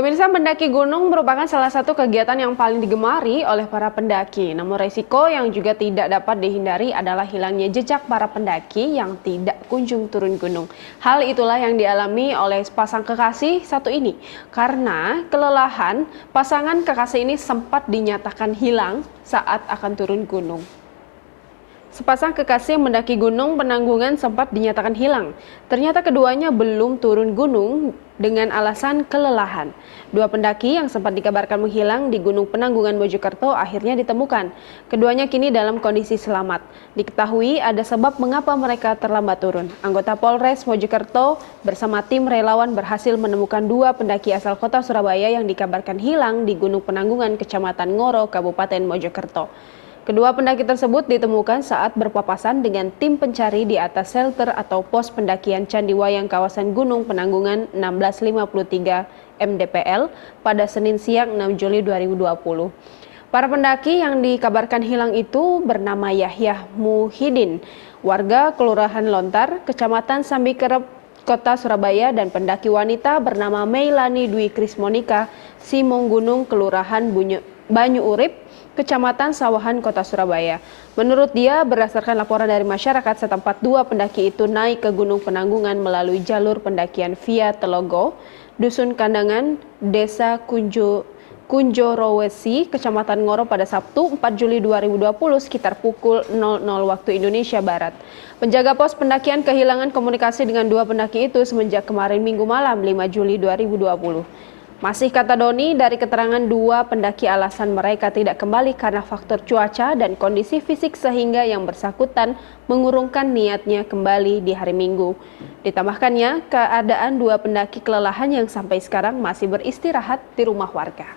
Pemirsa, mendaki gunung merupakan salah satu kegiatan yang paling digemari oleh para pendaki. Namun resiko yang juga tidak dapat dihindari adalah hilangnya jejak para pendaki yang tidak kunjung turun gunung. Hal itulah yang dialami oleh pasang kekasih satu ini. Karena kelelahan, pasangan kekasih ini sempat dinyatakan hilang saat akan turun gunung. Sepasang kekasih yang mendaki gunung Penanggungan sempat dinyatakan hilang. Ternyata keduanya belum turun gunung dengan alasan kelelahan. Dua pendaki yang sempat dikabarkan menghilang di Gunung Penanggungan Mojokerto akhirnya ditemukan. Keduanya kini dalam kondisi selamat. Diketahui ada sebab mengapa mereka terlambat turun. Anggota Polres Mojokerto bersama tim relawan berhasil menemukan dua pendaki asal kota Surabaya yang dikabarkan hilang di Gunung Penanggungan, Kecamatan Ngoro, Kabupaten Mojokerto. Kedua pendaki tersebut ditemukan saat berpapasan dengan tim pencari di atas shelter atau pos pendakian Candi Wayang kawasan Gunung Penanggungan 1653 MDPL pada Senin siang 6 Juli 2020. Para pendaki yang dikabarkan hilang itu bernama Yahya Muhyiddin, warga Kelurahan Lontar, Kecamatan Sambikerep, Kota Surabaya, dan pendaki wanita bernama Meilani Dwi Krismonika, Simong Gunung, Kelurahan Banyu Urip, Kecamatan Sawahan, Kota Surabaya. Menurut dia, berdasarkan laporan dari masyarakat setempat, dua pendaki itu naik ke Gunung Penanggungan melalui jalur pendakian via Telogo, Dusun Kandangan, Desa Kunjorowesi, Kecamatan Ngoro pada Sabtu 4 Juli 2020 sekitar pukul 00 waktu Indonesia Barat. Penjaga pos pendakian kehilangan komunikasi dengan dua pendaki itu semenjak kemarin Minggu malam 5 Juli 2020. Masih kata Doni, dari keterangan dua pendaki alasan mereka tidak kembali karena faktor cuaca dan kondisi fisik sehingga yang bersangkutan mengurungkan niatnya kembali di hari Minggu. Ditambahkannya, keadaan dua pendaki kelelahan yang sampai sekarang masih beristirahat di rumah warga.